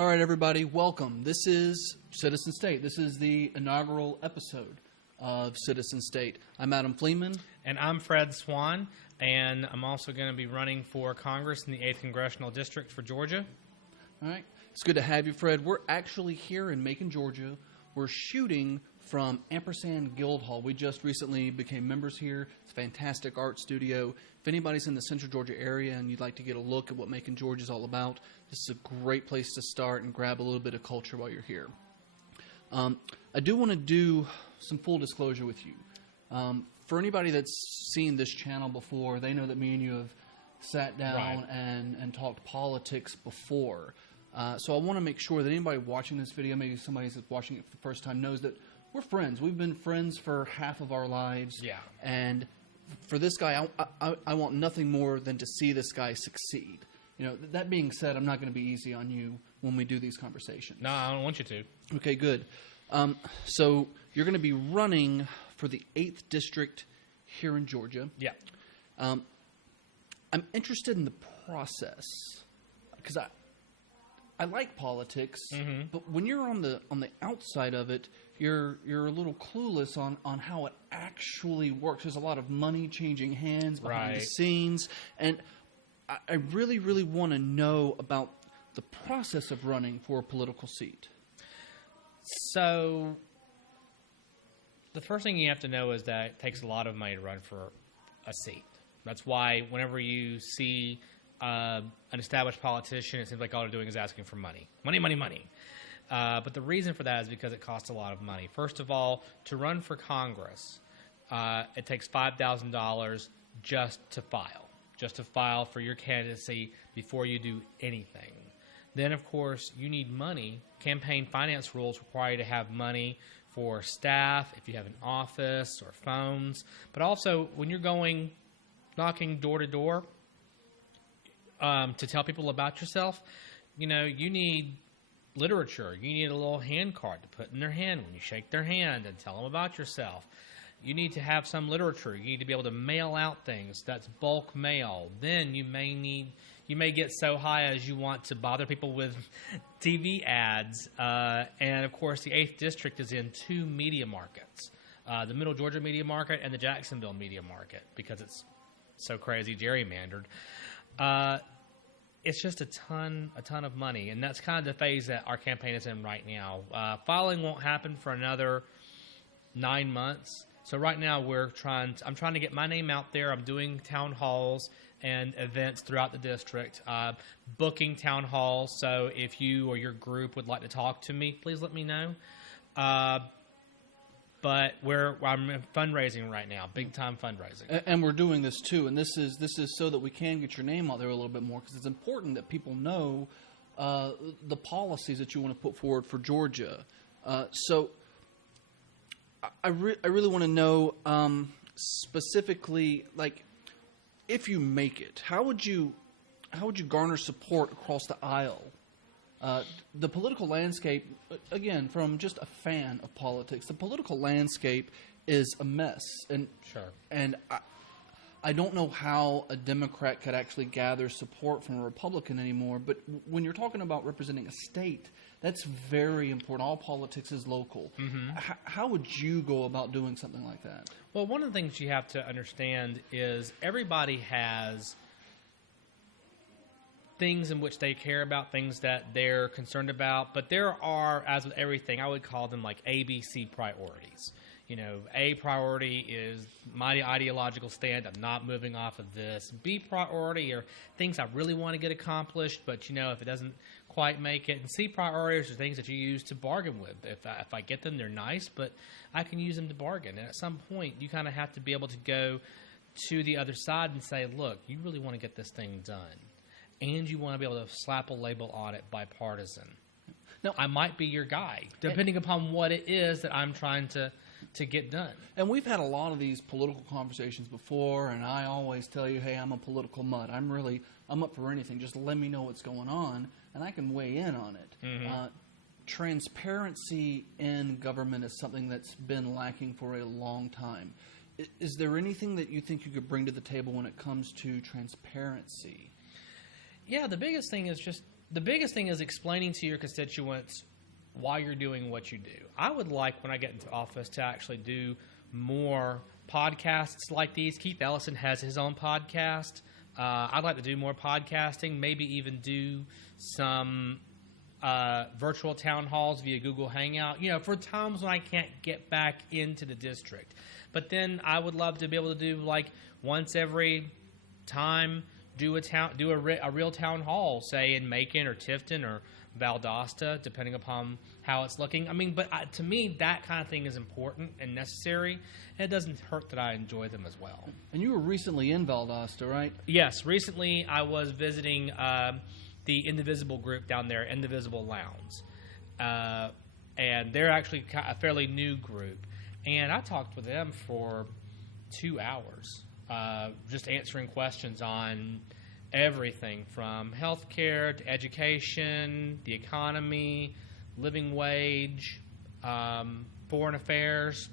All right, everybody, welcome. This is Citizen State. This is the inaugural episode of Citizen State. I'm Adam Fleeman. And I'm Fred Swan, and I'm also going to be running for Congress in the 8th Congressional District for Georgia. All right. It's good to have you, Fred. We're actually here in Macon, Georgia. We're shooting from Ampersand Guild Hall. We just recently became members here. It's a fantastic art studio. If anybody's in the Central Georgia area and you'd like to get a look at what Macon, Georgia is all about, this is a great place to start and grab a little bit of culture while you're here. I do want to do some full disclosure with you. For anybody that's seen this channel before, they know that me and you have sat down and talked politics before. So I want to make sure that anybody watching this video, maybe somebody that's watching it for the first time, knows that we're friends. We've been friends for half of our lives. Yeah. And for this guy, I want nothing more than to see this guy succeed. You know, that being said, I'm not going to be easy on you when we do these conversations. No, I don't want you to. Okay, good. So you're going to be running for the 8th District here in Georgia. Yeah. I'm interested in the process because I like politics, but when you're on the outside of it, you're a little clueless on how it actually works. There's a lot of money changing hands behind the scenes, and I really, really want to know about the process of running for a political seat. So the first thing you have to know is that it takes a lot of money to run for a seat. That's why whenever you see an established politician, it seems like all they're doing is asking for money. Money, money, money. But the reason for that is because it costs a lot of money. First of all, to run for Congress, it takes $5,000 just to file for your candidacy before you do anything. Then, of course, you need money. Campaign finance rules require you to have money for staff, if you have an office or phones. But also, when you're going knocking door to door, to tell people about yourself, you know, you need literature. You need a little hand card to put in their hand when you shake their hand and tell them about yourself. You need to have some literature. You need to be able to mail out things. That's bulk mail. Then you may get so high as you want to bother people with TV ads. And, of course, the 8th District is in two media markets, the Middle Georgia media market and the Jacksonville media market, because it's so crazy gerrymandered. It's just a ton of money, and that's kind of the phase that our campaign is in right now. Filing won't happen for another 9 months. So right now I'm trying to get my name out there. I'm doing town halls and events throughout the district, booking town halls. So if you or your group would like to talk to me, please let me know. But I'm fundraising right now, big time fundraising, and we're doing this too. And this is so that we can get your name out there a little bit more, because it's important that people know the policies that you want to put forward for Georgia. So I really want to know specifically, like, if you make it, how would you garner support across the aisle? The political landscape, again, from just a fan of politics, the political landscape is a mess. And sure. And I don't know how a Democrat could actually gather support from a Republican anymore. But when you're talking about representing a state, that's very important. All politics is local. How would you go about doing something like that? Well, one of the things you have to understand is everybody has things in which they care about, things that they're concerned about, but there are, as with everything, I would call them like A.B.C. priorities. You know, A priority is my ideological stand. I'm not moving off of this. B priority are things I really want to get accomplished, but, you know, if it doesn't quite make it. And C priorities are things that you use to bargain with. If I get them, they're nice, but I can use them to bargain. And at some point, you kind of have to be able to go to the other side and say, look, you really want to get this thing done. And you want to be able to slap a label on it, bipartisan. Now, I might be your guy, depending upon what it is that I'm trying to get done. And we've had a lot of these political conversations before, and I always tell you, hey, I'm a political mutt. I'm up for anything. Just let me know what's going on, and I can weigh in on it. Transparency in government is something that's been lacking for a long time. Is there anything that you think you could bring to the table when it comes to transparency? Yeah, the biggest thing is just the biggest thing is explaining to your constituents why you're doing what you do. I would like, when I get into office, to actually do more podcasts like these. Keith Ellison has his own podcast. I'd like to do more podcasting, maybe even do some virtual town halls via Google Hangout, for times when I can't get back into the district. But then I would love to be able to do, like, once every time, do a real town hall, say in Macon or Tifton or Valdosta, depending upon how it's looking. I mean, but to me, that kind of thing is important and necessary. And it doesn't hurt that I enjoy them as well. And you were recently in Valdosta, right? Yes, recently I was visiting the Indivisible group down there, Indivisible Lowndes. And they're actually a fairly new group. And I talked with them for 2 hours, just answering questions on everything from healthcare to education, the economy, living wage, foreign affairs.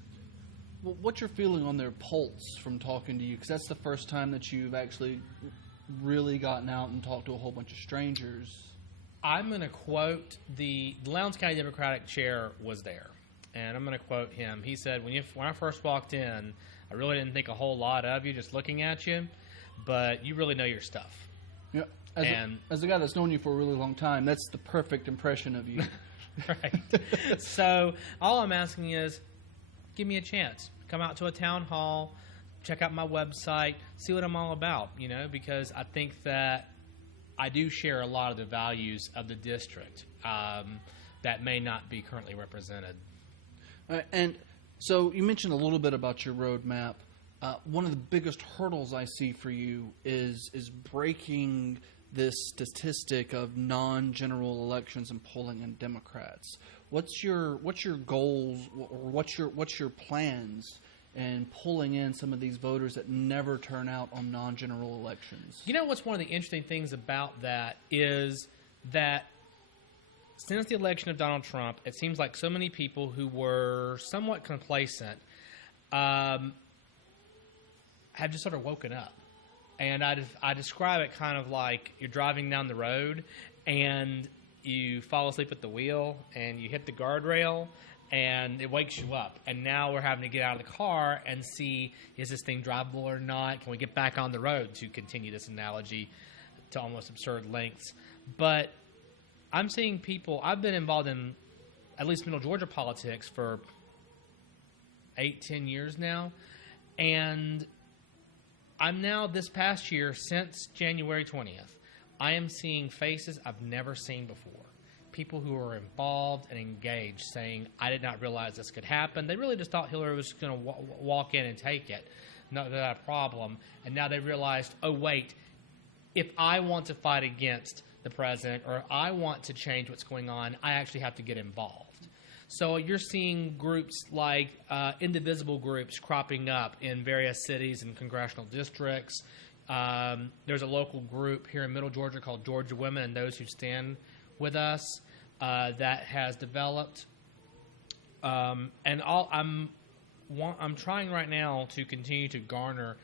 Well, what's your feeling on their pulse from talking to you? Because that's the first time that you've actually really gotten out and talked to a whole bunch of strangers. I'm going to quote the Lowndes County Democratic chair was there, and I'm going to quote him. He said, when I first walked in, I really didn't think a whole lot of you just looking at you, but you really know your stuff. Yeah. As a guy that's known you for a really long time, that's the perfect impression of you. Right. So all I'm asking is, give me a chance. Come out to a town hall, check out my website, see what I'm all about, because I think that I do share a lot of the values of the district that may not be currently represented. And so you mentioned a little bit about your roadmap. One of the biggest hurdles I see for you is breaking this statistic of non-general elections and polling in Democrats. What's your goals, or what's your plans in pulling in some of these voters that never turn out on non-general elections? What's one of the interesting things about that is that since the election of Donald Trump, it seems like so many people who were somewhat complacent have just sort of woken up. And I describe it kind of like you're driving down the road and you fall asleep at the wheel and you hit the guardrail and it wakes you up. And now we're having to get out of the car and see, is this thing drivable or not? Can we get back on the road, to continue this analogy to almost absurd lengths? But I'm seeing people, I've been involved in at least Middle Georgia politics for 8-10 years now. And I'm now, this past year, since January 20th, I am seeing faces I've never seen before. People who are involved and engaged saying, I did not realize this could happen. They really just thought Hillary was going to walk in and take it. Not that a problem. And now they realized, oh, wait, if I want to fight against the president or I want to change what's going on, I actually have to get involved. So you're seeing groups like indivisible groups cropping up in various cities and congressional districts. There's a local group here in Middle Georgia called Georgia Women and Those Who Stand With Us that has developed. And I'm trying right now to continue to garner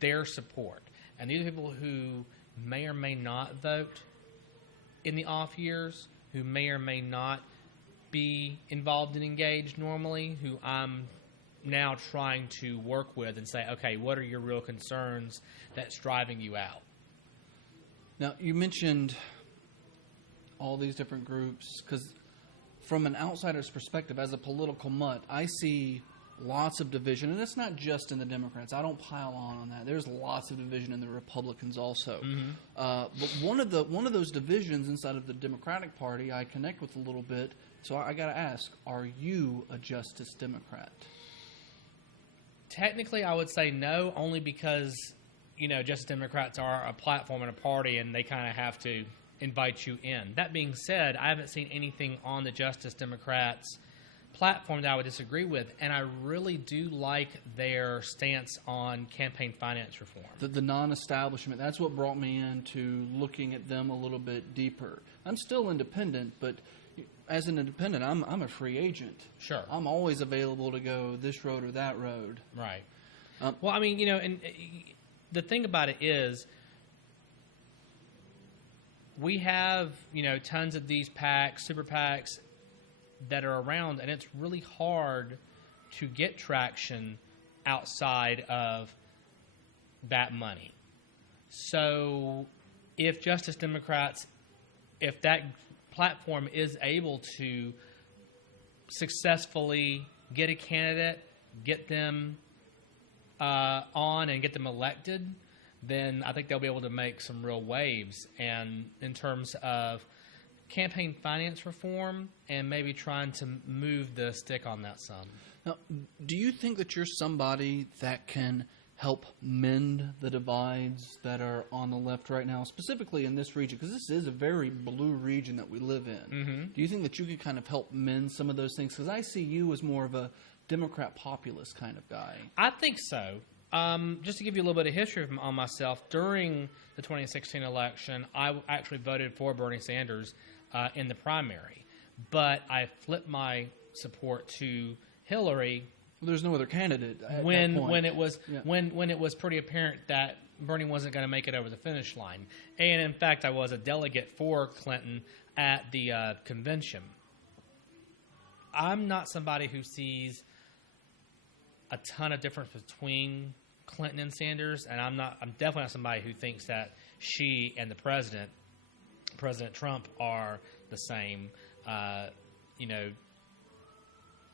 their support. And these are people who may or may not vote in the off years, who may or may not be involved and engaged normally, who I'm now trying to work with and say, okay, what are your real concerns that's driving you out? Now, you mentioned all these different groups, because from an outsider's perspective, as a political mutt, I see lots of division, and it's not just in the Democrats. I don't pile on that. There's lots of division in the Republicans also. Mm-hmm. But one of those divisions inside of the Democratic Party I connect with a little bit. So I got to ask, are you a Justice Democrat? Technically, I would say no, only because, Justice Democrats are a platform and a party, and they kind of have to invite you in. That being said, I haven't seen anything on the Justice Democrats platform that I would disagree with, and I really do like their stance on campaign finance reform. The non-establishment, that's what brought me into looking at them a little bit deeper. I'm still independent, but as an independent, I'm a free agent. Sure. I'm always available to go this road or that road. Right. Well, I mean, and the thing about it is, we have, tons of these PACs, super PACs that are around, and it's really hard to get traction outside of that money. So if Justice Democrats, if that platform is able to successfully get a candidate, get them on and get them elected, then I think they'll be able to make some real waves. And in terms of campaign finance reform and maybe trying to move the stick on that some. Now, do you think that you're somebody that can help mend the divides that are on the left right now, specifically in this region? Because this is a very blue region that we live in. Mm-hmm. Do you think that you could kind of help mend some of those things? Because I see you as more of a Democrat populist kind of guy. I think so. Just to give you a little bit of history on myself, during the 2016 election, I actually voted for Bernie Sanders in the primary, but I flipped my support to Hillary. Well, there's no other candidate at when that point. when it was pretty apparent that Bernie wasn't going to make it over the finish line, and in fact, I was a delegate for Clinton at the convention. I'm not somebody who sees a ton of difference between Clinton and Sanders, and I'm definitely not somebody who thinks that she and the President Trump, are the same.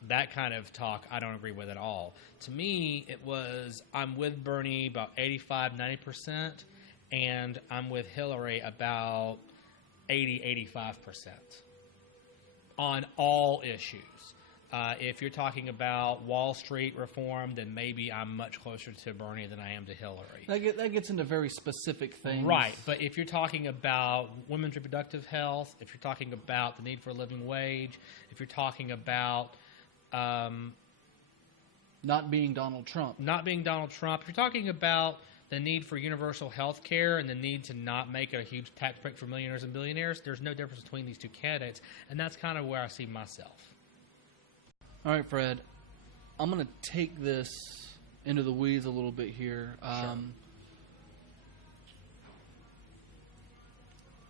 That kind of talk I don't agree with at all. To me, it was I'm with Bernie about 85-90%, and I'm with Hillary about 80-85% on all issues. If you're talking about Wall Street reform, then maybe I'm much closer to Bernie than I am to Hillary. That gets into very specific things. Right, but if you're talking about women's reproductive health, if you're talking about the need for a living wage, if you're talking about not being Donald Trump. If you're talking about the need for universal health care and the need to not make a huge tax break for millionaires and billionaires, there's no difference between these two candidates, and that's kind of where I see myself. All right, Fred, I'm going to take this into the weeds a little bit here. Sure.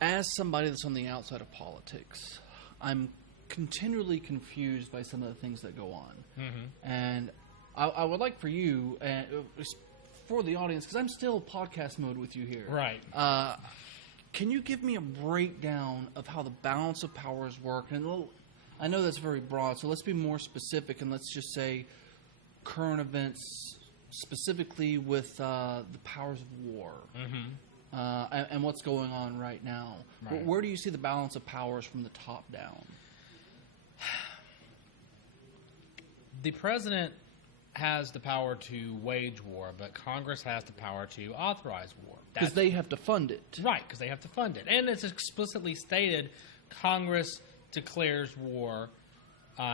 As somebody that's on the outside of politics, I'm continually confused by some of the things that go on. Mm-hmm. And I would like for you, for the audience, because I'm still podcast mode with you here. Right. Can you give me a breakdown of how the balance of powers work? And I know that's very broad, so let's be more specific, and let's just say current events, specifically with the powers of war. Mm-hmm. And what's going on right now. Right. Where do you see the balance of powers from the top down? The president has the power to wage war, but Congress has the power to authorize war. Because they have to fund it. Right, because they have to fund it. And it's explicitly stated Congress declares war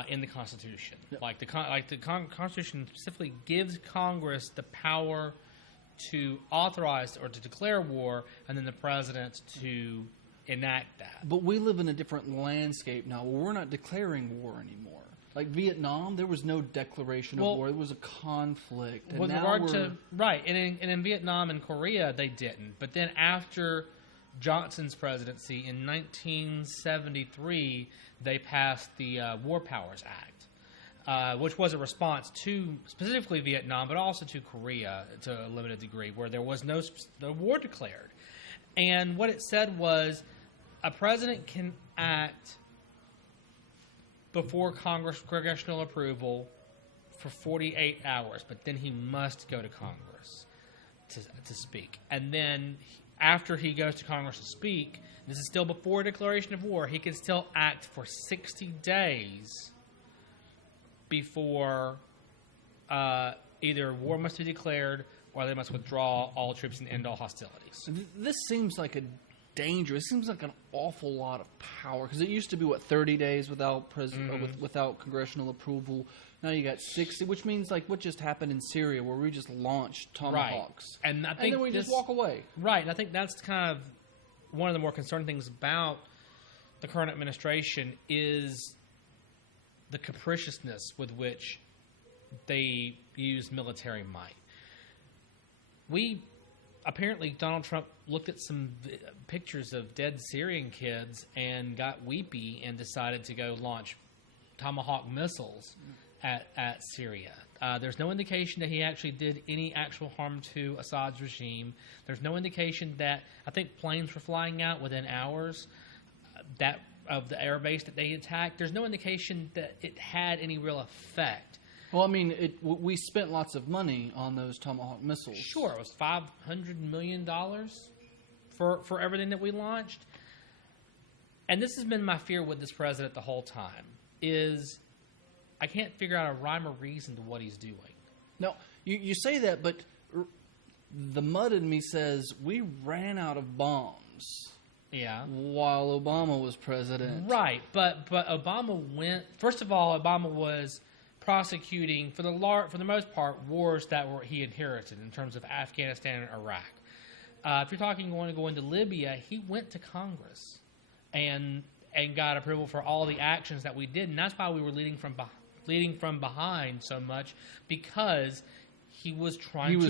in the Constitution. Yep. Like the Constitution specifically gives Congress the power to authorize or to declare war, and then the president to enact that. But we live in a different landscape now. We're not declaring war anymore. Like Vietnam, there was no declaration of war. It was a conflict. And in Vietnam and Korea, they didn't. But then after Johnson's presidency in 1973, they passed the War Powers Act, which was a response to specifically Vietnam, but also to Korea to a limited degree, where there was no war declared. And what it said was a president can act before congressional approval for 48 hours, but then he must go to Congress to speak. And then after he goes to Congress to speak, this is still before declaration of war, he can still act for 60 days before either war must be declared or they must withdraw all troops and end all hostilities. This seems like a dangerous. It seems like an awful lot of power, because it used to be 30 days without without congressional approval. Now you got 60, which means like what just happened in Syria, where we just launched Tomahawks, right. And then we just walk away. Right, and I think that's kind of one of the more concerning things about the current administration is the capriciousness with which they use military might. We apparently Donald Trump looked at some pictures of dead Syrian kids and got weepy and decided to go launch Tomahawk missiles at Syria. There's no indication that he actually did any actual harm to Assad's regime. There's no indication that, I think planes were flying out within hours of the air base that they attacked. There's no indication that it had any real effect. Well, I mean, we spent lots of money on those Tomahawk missiles. Sure, it was $500 million for everything that we launched. And this has been my fear with this president the whole time, is I can't figure out a rhyme or reason to what he's doing. No, you say that, but the mud in me says we ran out of bombs. Yeah. While Obama was president. Right, but Obama went. First of all, Obama was prosecuting for the most part wars that he inherited in terms of Afghanistan and Iraq. If you're talking going to go into Libya, he went to Congress and got approval for all the actions that we did, and that's why we were leading from behind so much, because he was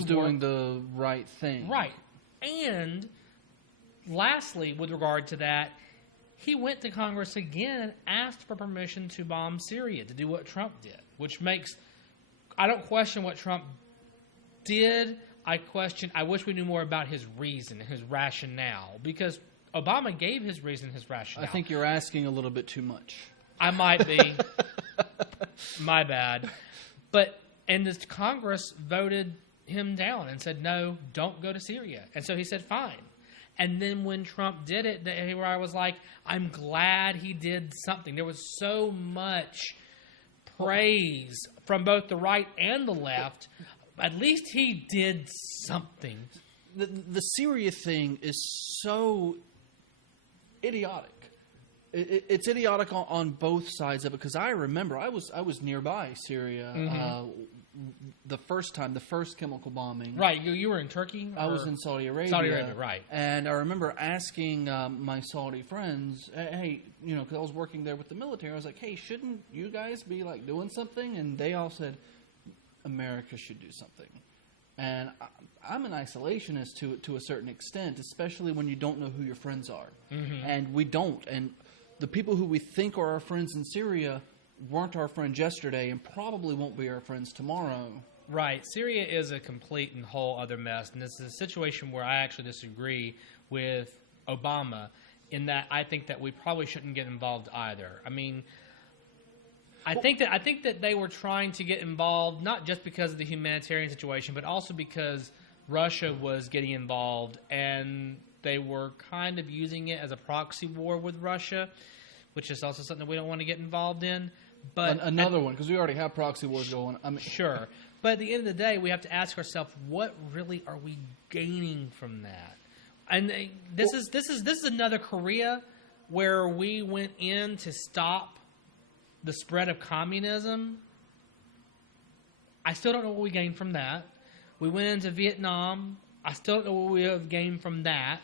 doing the right thing. Right, and lastly, with regard to that, he went to Congress again and asked for permission to bomb Syria, to do what Trump did, which makes... I don't question what Trump did. I wish we knew more about his reason, his rationale, because Obama gave his reason, his rationale. I think you're asking a little bit too much. I might be. My bad. And this Congress voted him down and said, no, don't go to Syria. And so he said, fine. And then when Trump did it, where I was like, I'm glad he did something. There was so much praise from both the right and the left. At least he did something. The Syria thing is so idiotic. It's idiotic on both sides of it, because I remember I was nearby Syria the first chemical bombing. Right, you were in Turkey? I was in Saudi Arabia. Saudi Arabia, right. And I remember asking my Saudi friends, hey, because I was working there with the military, I was like, hey, shouldn't you guys be like doing something? And they all said, America should do something. And I'm an isolationist to a certain extent, especially when you don't know who your friends are. Mm-hmm. And we don't. And the people who we think are our friends in Syria weren't our friends yesterday and probably won't be our friends tomorrow. Right. Syria is a complete and whole other mess. And this is a situation where I actually disagree with Obama in that I think that we probably shouldn't get involved either. I mean, I think that they were trying to get involved not just because of the humanitarian situation, but also because Russia was getting involved, and they were kind of using it as a proxy war with Russia, which is also something we don't want to get involved in. But another one, because we already have proxy wars going. Sure. But at the end of the day, we have to ask ourselves, what really are we gaining from that? And this is another Korea where we went in to stop the spread of communism. I still don't know what we gained from that. We went into Vietnam. I still don't know what we have gained from that.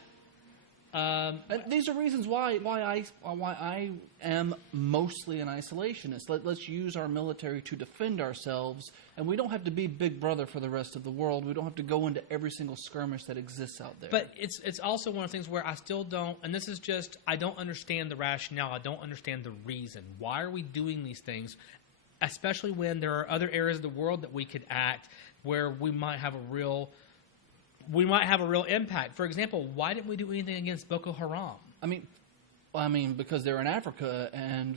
And these are reasons why I am mostly an isolationist. Let's use our military to defend ourselves, and we don't have to be Big Brother for the rest of the world. We don't have to go into every single skirmish that exists out there. But it's also one of the things where I still don't, and this is just, I don't understand the rationale. I don't understand the reason. Why are we doing these things, especially when there are other areas of the world that we could act where we might have a real impact. For example, why didn't we do anything against Boko Haram? I mean, because they're in Africa, and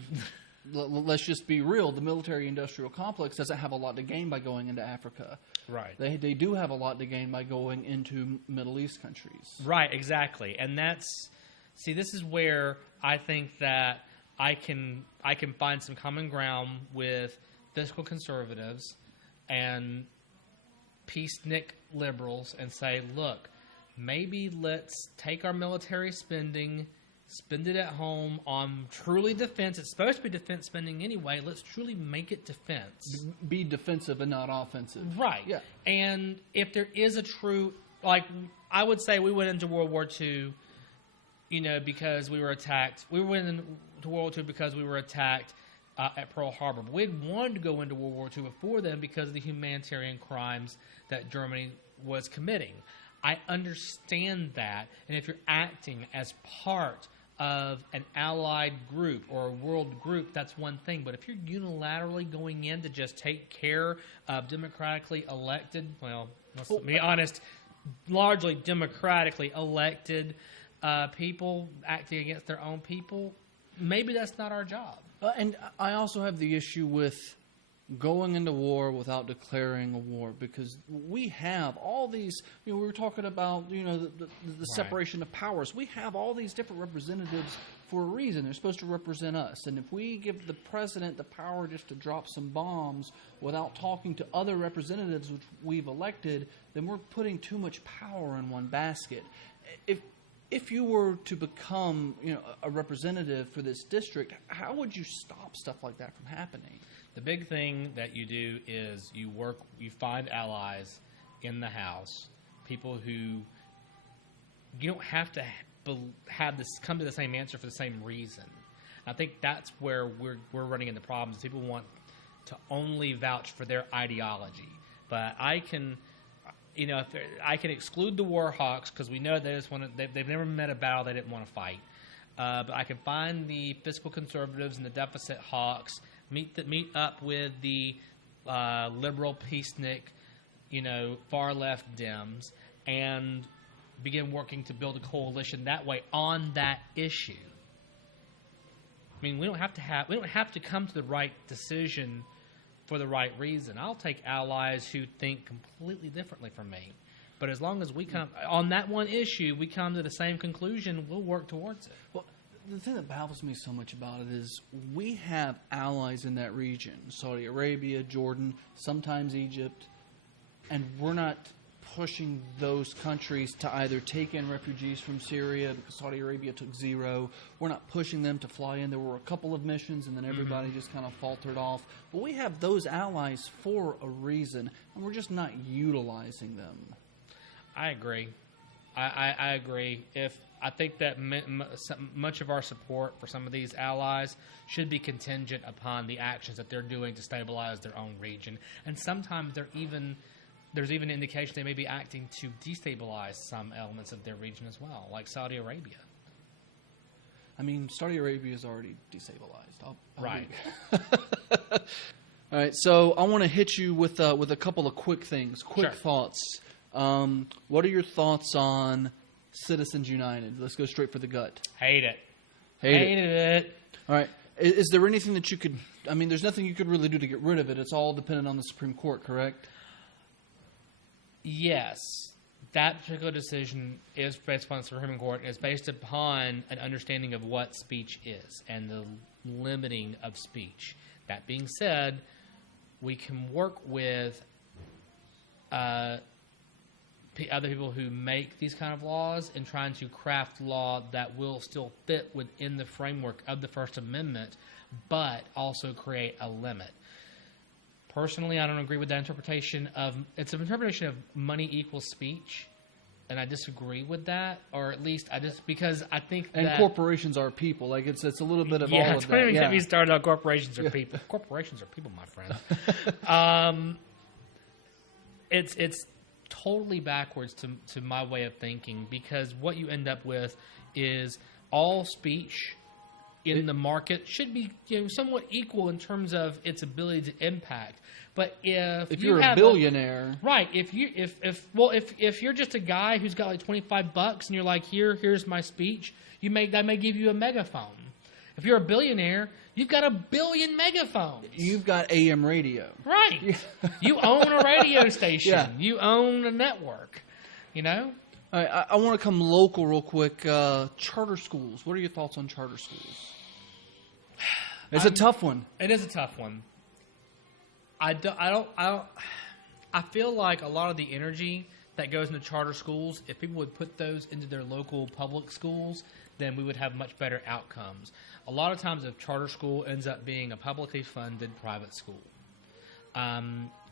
let's just be real. The military-industrial complex doesn't have a lot to gain by going into Africa. Right. They do have a lot to gain by going into Middle East countries. Right, exactly. And this is where I think that I can find some common ground with fiscal conservatives and peacenik liberals and say, look, maybe let's take our military spending, spend it at home on truly defense. It's supposed to be defense spending anyway. Let's truly make it defense. Be defensive and not offensive. Right. Yeah. And if there is a true, like, I would say we went into World War II, because we were attacked. We went into World War II because we were attacked at Pearl Harbor. But we had wanted to go into World War II before then because of the humanitarian crimes that Germany was committing. I understand that. And if you're acting as part of an allied group or a world group, that's one thing. But if you're unilaterally going in to just take care of democratically elected, well, let's be honest, largely democratically elected people acting against their own people, maybe that's not our job. And I also have the issue with going into war without declaring a war, because we have all these, we were talking about, the separation of powers. We have all these different representatives for a reason. They're supposed to represent us. And if we give the president the power just to drop some bombs without talking to other representatives which we've elected, then we're putting too much power in one basket. If you were to become, a representative for this district, how would you stop stuff like that from happening? The big thing that you do is you find allies in the House, people who you don't have to come to the same answer for the same reason. I think that's where we're running into problems. People want to only vouch for their ideology, but I can exclude the war hawks because we know they've never met a battle they didn't want to fight. But I can find the fiscal conservatives and the deficit hawks, meet up with the liberal peacenik, far left Dems, and begin working to build a coalition that way on that issue. I mean, we don't have to come to the right decision for the right reason. I'll take allies who think completely differently from me. But as long as we come on that one issue, we come to the same conclusion, we'll work towards it. Well, the thing that baffles me so much about it is we have allies in that region, Saudi Arabia, Jordan, sometimes Egypt, and we're not pushing those countries to either take in refugees from Syria, because Saudi Arabia took 0. We're not pushing them to fly in. There were a couple of missions, and then everybody just kind of faltered off. But we have those allies for a reason, and we're just not utilizing them. I agree. I agree. I think that much of our support for some of these allies should be contingent upon the actions that they're doing to stabilize their own region. And sometimes there's even indication they may be acting to destabilize some elements of their region as well, like Saudi Arabia. I mean, Saudi Arabia is already destabilized. Right. All right, so I want to hit you with a couple of quick things, quick thoughts. What are your thoughts on Citizens United? Let's go straight for the gut. Hate it. Hated it. All right. Is there anything that you could... I mean, there's nothing you could really do to get rid of it. It's all dependent on the Supreme Court, correct? Yes. That particular decision is based upon the Supreme Court. It's based upon an understanding of what speech is and the limiting of speech. That being said, we can work with... other people who make these kind of laws and trying to craft law that will still fit within the framework of the First Amendment, but also create a limit. Personally, I don't agree with that interpretation it's an interpretation of money equals speech, and I disagree with that, or at least because I think that... And corporations are people. Like, it's a little bit of all of that. Don't even get me started on corporations are people. Corporations are people, my friend. It's totally backwards to my way of thinking, because what you end up with is all speech in the market should be somewhat equal in terms of its ability to impact. But if you're a billionaire, right? If you're just a guy who's got like $25 and you're like, here's my speech, that may give you a megaphone. If you're a billionaire, you've got 1 billion megaphones. You've got AM radio. Right. You own a radio station. Yeah. You own a network. All right, I want to come local real quick. Charter schools. What are your thoughts on charter schools? It's a tough one. It is a tough one. I feel like a lot of the energy that goes into charter schools, if people would put those into their local public schools, then we would have much better outcomes. A lot of times a charter school ends up being a publicly funded private school.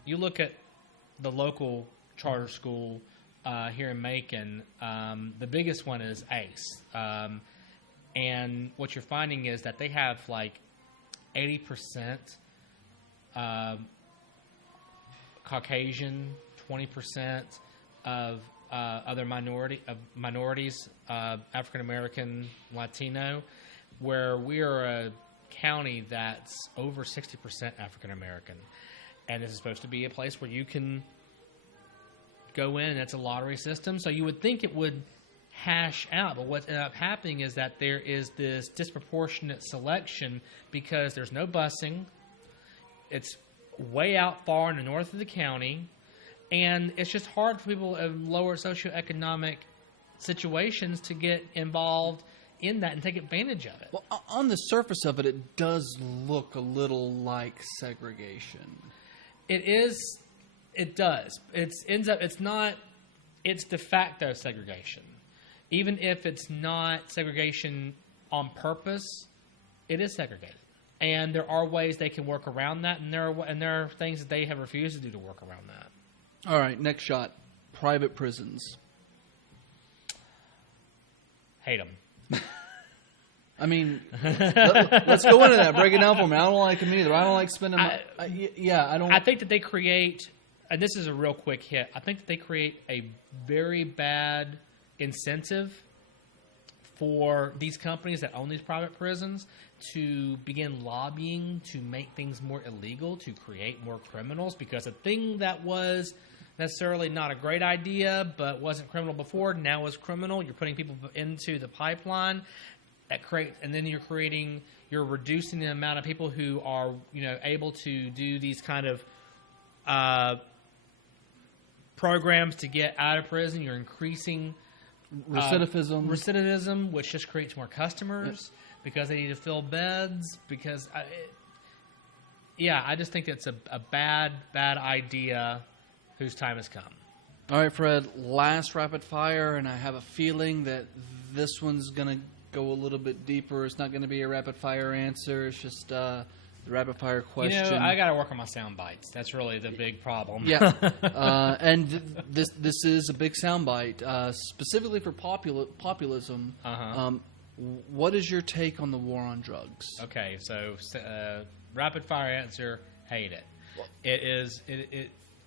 You look at the local charter school here in Macon, the biggest one is ACE. And what you're finding is that they have like 80% Caucasian, 20% of other minorities, African American, Latino, where we are a county that's over 60% African American, and this is supposed to be a place where you can go in, and it's a lottery system, so you would think it would hash out, but what ended up happening is that there is this disproportionate selection because there's no busing. It's way out far in the north of the county, and it's just hard for people in lower socioeconomic situations to get involved in that and take advantage of it. Well, on the surface of it, it does look a little like segregation. It is. It does. It's de facto segregation. Even if it's not segregation on purpose, it is segregated. And there are ways they can work around that, and there are things that they have refused to do to work around that. All right, next shot. Private prisons. Hate them. I mean, let's go into that. Break it down for me. I don't like them either. I don't like spending my... I don't... I think that they create... And this is a real quick hit. I think that they create a very bad incentive for these companies that own these private prisons to begin lobbying to make things more illegal, to create more criminals, because a thing that was necessarily not a great idea but wasn't criminal before now is criminal. You're putting people into the pipeline and then you're reducing the amount of people who are able to do these kind of programs to get out of prison. You're increasing recidivism, which just creates more customers because they need to fill beds. Because I just think it's a bad idea whose time has come. All right, Fred, last rapid fire, and I have a feeling that this one's going to go a little bit deeper. It's not going to be a rapid fire answer. It's just the rapid fire question. I got to work on my sound bites. That's really the big problem. Yeah, and this is a big sound bite, specifically for populism. What is your take on the war on drugs? Okay, so rapid fire answer: hate it. It is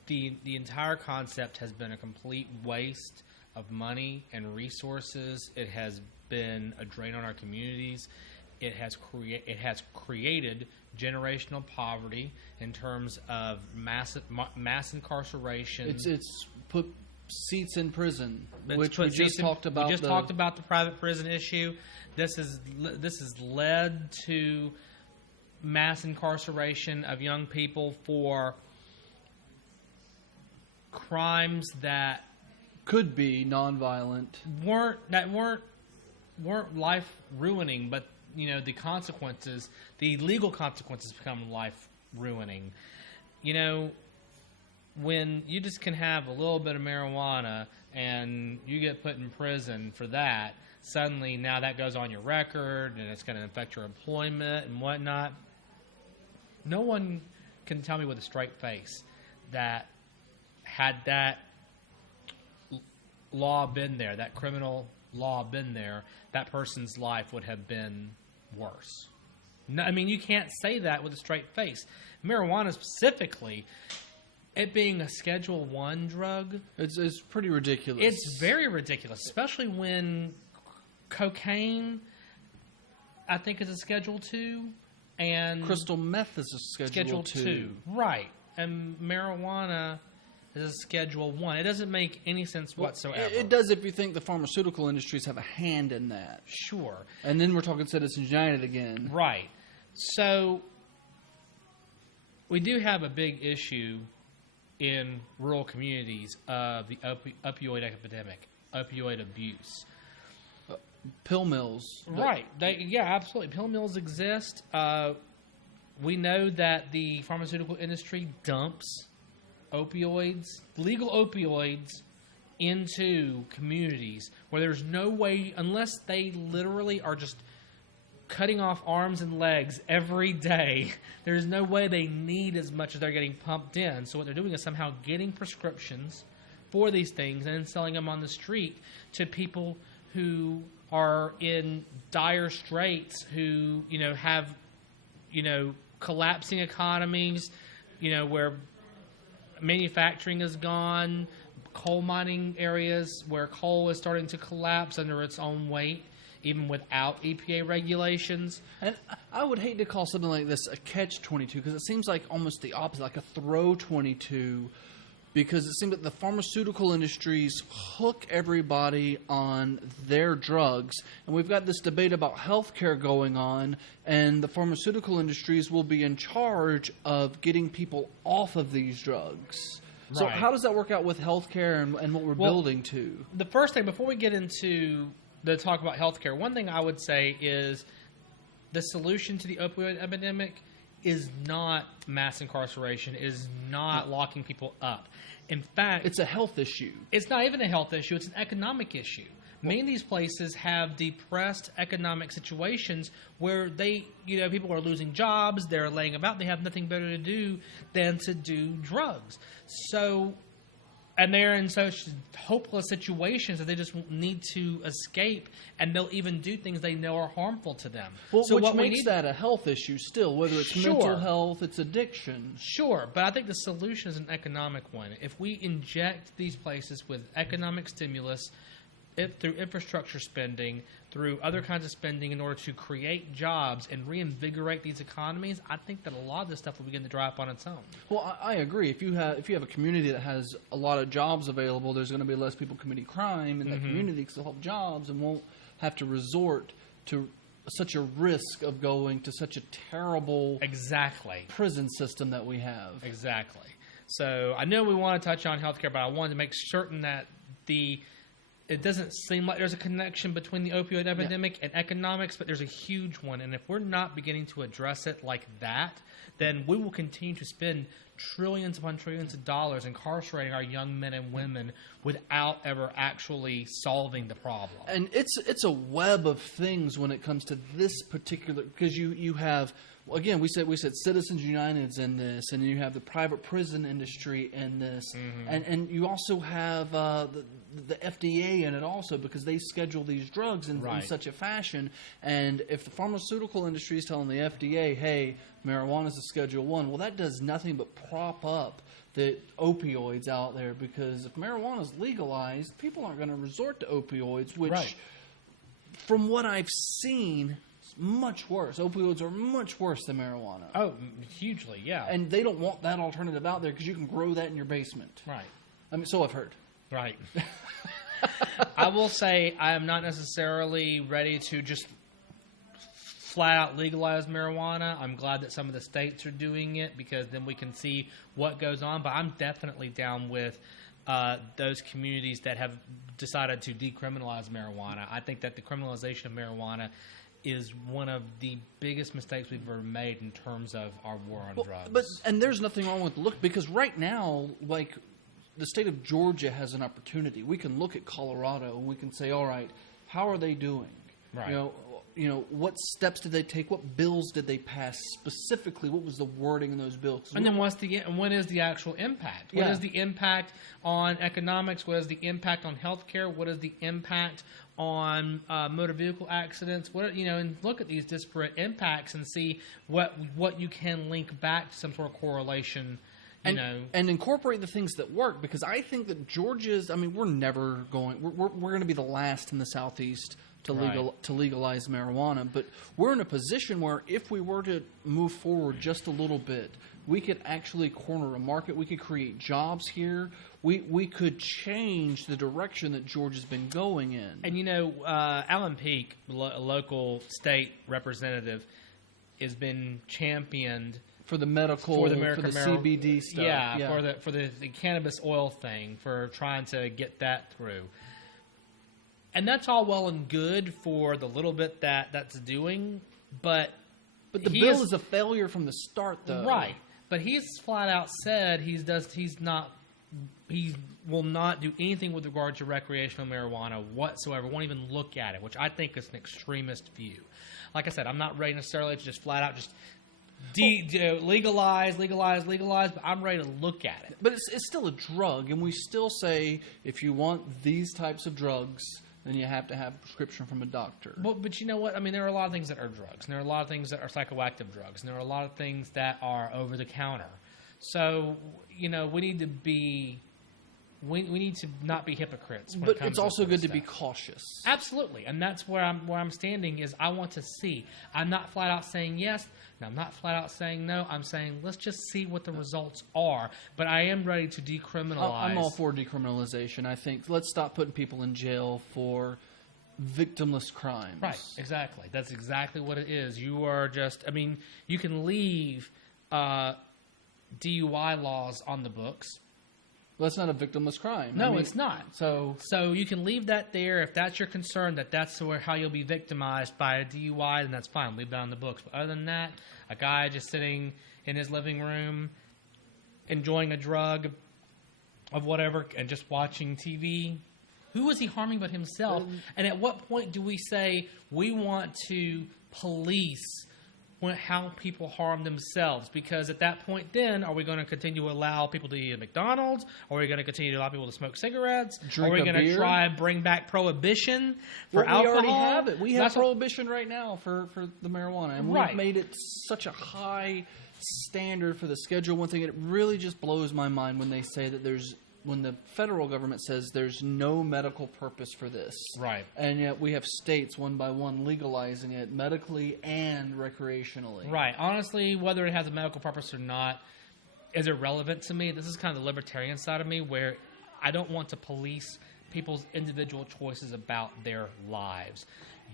the entire concept has been a complete waste of money and resources. It has been a drain on our communities. It has created generational poverty in terms of mass incarceration. It's put seats in prison, which we just talked about. We just talked about the private prison issue. This has led to mass incarceration of young people for crimes that could be nonviolent, weren't life ruining, but the consequences, the legal consequences, become life ruining. When you just can have a little bit of marijuana and you get put in prison for that, suddenly now that goes on your record and it's going to affect your employment and whatnot. No one can tell me with a straight face that had that law been there, that criminal law been there, that person's life would have been worse. No, I mean, you can't say that with a straight face. Marijuana specifically, it being a Schedule I drug, it's pretty ridiculous. It's very ridiculous, especially when cocaine, I think, is a Schedule II, and crystal meth is a Schedule II. Right, and marijuana is a Schedule I. It doesn't make any sense whatsoever. It does if you think the pharmaceutical industries have a hand in that. Sure. And then we're talking Citizens United again. Right. So we do have a big issue in rural communities of the opioid epidemic, opioid abuse. Pill mills. Right. Absolutely. Pill mills exist. We know that the pharmaceutical industry dumps legal opioids, into communities where there's no way, unless they literally are just cutting off arms and legs every day, there's no way they need as much as they're getting pumped in. So what they're doing is somehow getting prescriptions for these things and then selling them on the street to people who are in dire straits, who have collapsing economies, where manufacturing is gone, coal mining areas where coal is starting to collapse under its own weight, even without EPA regulations. And I would hate to call something like this a catch-22 because it seems like almost the opposite, like a throw-22, because it seems that the pharmaceutical industries hook everybody on their drugs. And we've got this debate about healthcare going on, and the pharmaceutical industries will be in charge of getting people off of these drugs. So Right. how does that work out with healthcare and what we're building to? The first thing, before we get into the talk about healthcare, one thing I would say is the solution to the opioid epidemic is not mass incarceration, is not locking people up. In fact, It's a health issue. it's not even a health issue, it's an economic issue. Many of these places have depressed economic situations where people are losing jobs, they're laying about, they have nothing better to do than to do drugs. And they're in such hopeless situations that they just need to escape, and they'll even do things they know are harmful to them. Well, So which what we makes need- that a health issue still, whether it's Sure. mental health, it's addiction. Sure, but I think the solution is an economic one. If we inject these places with economic stimulus through infrastructure spending, through other kinds of spending in order to create jobs and reinvigorate these economies, I think that a lot of this stuff will begin to dry up on its own. Well, I agree. If you have a community that has a lot of jobs available, there's going to be less people committing crime in that community because they'll have jobs and won't have to resort to such a risk of going to such a terrible Exactly. prison system that we have. Exactly. So I know we want to touch on healthcare, but I wanted to make certain that it doesn't seem like there's a connection between the opioid epidemic and economics, but there's a huge one. And if we're not beginning to address it like that, then we will continue to spend trillions upon trillions of dollars incarcerating our young men and women without ever actually solving the problem. And it's a web of things when it comes to this particular, because you have, again, we said Citizens United's in this, and you have the private prison industry in this, and you also have the FDA in it also, because they schedule these drugs in such a fashion. And if the pharmaceutical industry is telling the FDA, hey, marijuana is a Schedule 1, well, that does nothing but prop up the opioids out there, because if marijuana is legalized, people aren't going to resort to opioids, which, from what I've seen, is much worse. Opioids are much worse than marijuana. Oh, hugely, yeah. And they don't want that alternative out there because you can grow that in your basement. Right. I mean, so I've heard. Right. I will say I am not necessarily ready to just flat out legalize marijuana. I'm glad that some of the states are doing it, because then we can see what goes on. But I'm definitely down with those communities that have decided to decriminalize marijuana. I think that the criminalization of marijuana is one of the biggest mistakes we've ever made in terms of our war on drugs. And there's nothing wrong with because right now, like, the state of Georgia has an opportunity. We can look at Colorado and we can say, all right, how are they doing? Right. You know, what steps did they take? What bills did they pass specifically? What was the wording in those bills? And then when is the actual impact? What is the impact on economics? What is the impact on healthcare? What is the impact on motor vehicle accidents? And look at these disparate impacts and see what you can link back to some sort of correlation. And incorporate the things that work, because I think that Georgia's. I mean, we're going to be the last in the Southeast to legalize marijuana, but we're in a position where if we were to move forward just a little bit, we could actually corner a market. We could create jobs here. We could change the direction that Georgia's been going in. And Alan Peake, a local state representative, has been championed for the CBD stuff. For the cannabis oil thing, for trying to get that through. And that's all well and good for the little bit that's doing, but the bill is a failure from the start, though. Right. But he's flat out said he will not do anything with regard to recreational marijuana whatsoever, won't even look at it, which I think is an extremist view. Like I said, I'm not ready necessarily to just flat out just legalize, but I'm ready to look at it. But it's still a drug, and we still say if you want these types of drugs, then you have to have a prescription from a doctor. But you know what? I mean, there are a lot of things that are drugs, and there are a lot of things that are psychoactive drugs, and there are a lot of things that are over-the-counter. So, we need to be we need to not be hypocrites. When But it comes it's also good to stuff. be cautious. Absolutely, and that's where I'm standing. Is I want to see. I'm not flat out saying yes, and I'm not flat out saying no. I'm saying let's just see what the results are. But I am ready to decriminalize. I'm all for decriminalization. I think let's stop putting people in jail for victimless crimes. Right, exactly. That's exactly what it is. You are just. I mean, you can leave DUI laws on the books. Well, that's not a victimless crime. No, it's not. So you can leave that there if that's your concern, that's how you'll be victimized by a DUI, then that's fine. Leave that on the books. But other than that, a guy just sitting in his living room enjoying a drug of whatever and just watching TV, who is he harming but himself? And at what point do we say we want to police how people harm themselves? Because at that point then, are we going to continue to allow people to eat at McDonald's? Are we going to continue to allow people to smoke cigarettes? Drink are we a going to beer? try and bring back prohibition for alcohol? We already have it. We have That's what- prohibition right now for the marijuana. And Right. we've made it such a high standard for the Schedule 1 thing. It really just blows my mind when they say that when the federal government says there's no medical purpose for this. Right. And yet we have states one by one legalizing it medically and recreationally. Right. Honestly, whether it has a medical purpose or not is irrelevant to me. This is kind of the libertarian side of me where I don't want to police people's individual choices about their lives.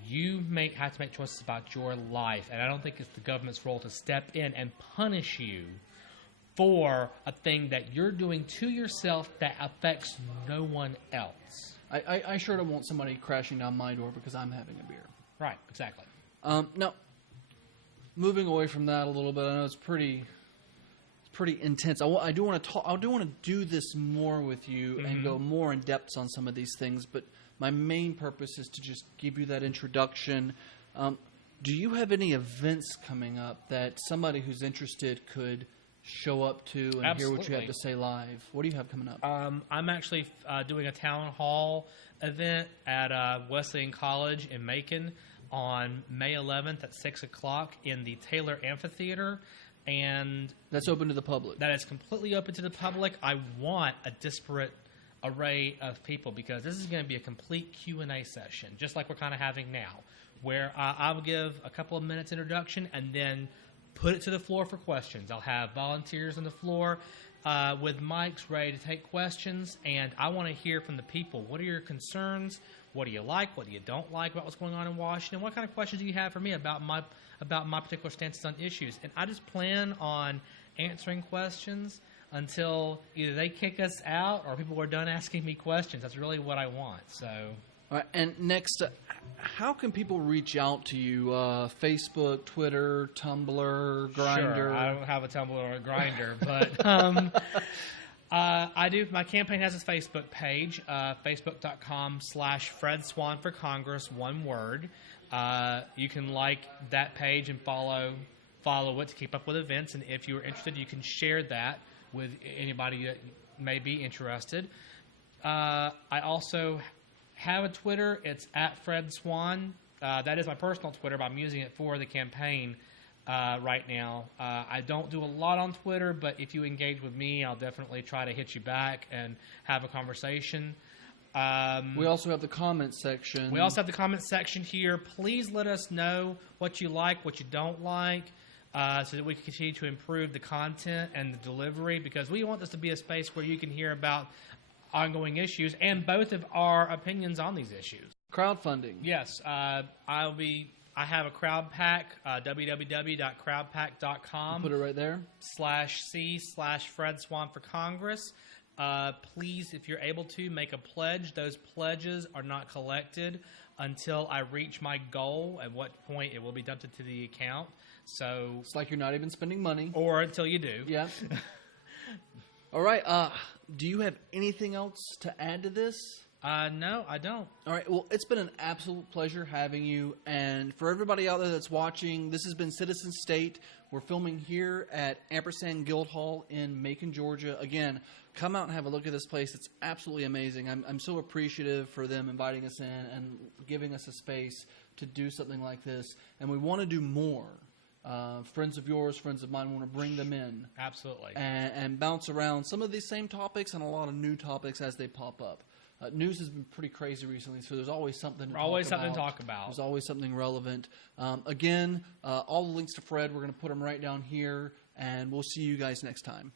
You have to make choices about your life, and I don't think it's the government's role to step in and punish you for a thing that you're doing to yourself that affects no one else. I sure don't want somebody crashing down my door because I'm having a beer. Right, exactly. Now, moving away from that a little bit, I know it's pretty intense. I do want to talk. I do want to do this more with you and go more in depth on some of these things. But my main purpose is to just give you that introduction. Do you have any events coming up that somebody who's interested could show up to and hear what you have to say live? What do you have coming up? I'm actually doing a town hall event at Wesleyan College in Macon on May 11th at 6 o'clock in the Taylor Amphitheater. And that's open to the public. That is completely open to the public. I want a disparate array of people because this is going to be a complete Q&A session, just like we're kind of having now, where I'll give a couple of minutes introduction and then put it to the floor for questions. I'll have volunteers on the floor with mics ready to take questions, and I want to hear from the people. What are your concerns? What do you like? What do you don't like about what's going on in Washington? What kind of questions do you have for me about my particular stances on issues? And I just plan on answering questions until either they kick us out or people are done asking me questions. That's really what I want. So, all right, and next, how can people reach out to you? Facebook, Twitter, Tumblr, Grindr? Sure, I don't have a Tumblr or a Grindr, but I do. My campaign has a Facebook page, facebook.com/Fred Swan for Congress, one word. You can like that page and follow it to keep up with events. And if you're interested, you can share that with anybody that may be interested. I also have a Twitter. It's @FredSwan. That is my personal Twitter, but I'm using it for the campaign right now. I don't do a lot on Twitter, but if you engage with me, I'll definitely try to hit you back and have a conversation. We also have the comment section. We also have the comment section here. Please let us know what you like, what you don't like, so that we can continue to improve the content and the delivery, because we want this to be a space where you can hear about ongoing issues and both of our opinions on these issues. Crowdfunding. Yes. I have a crowd pack, www.crowdpack.com. Put it right there. /C/Fred Swan for Congress. Please, if you're able to, make a pledge. Those pledges are not collected until I reach my goal, at what point it will be dumped into the account. So it's like you're not even spending money. Or until you do. Yeah. All right. Do you have anything else to add to this? No, I don't. All right. Well, it's been an absolute pleasure having you. And for everybody out there that's watching, this has been Citizen State. We're filming here at Ampersand Guild Hall in Macon, Georgia. Again, come out and have a look at this place. It's absolutely amazing. I'm so appreciative for them inviting us in and giving us a space to do something like this. And we want to do more. friends of yours, friends of mine, want to bring them in. Absolutely. And bounce around some of these same topics and a lot of new topics as they pop up. News has been pretty crazy recently, so there's always something to talk about. There's always something relevant. Again, all the links to Fred, we're going to put them right down here, and we'll see you guys next time.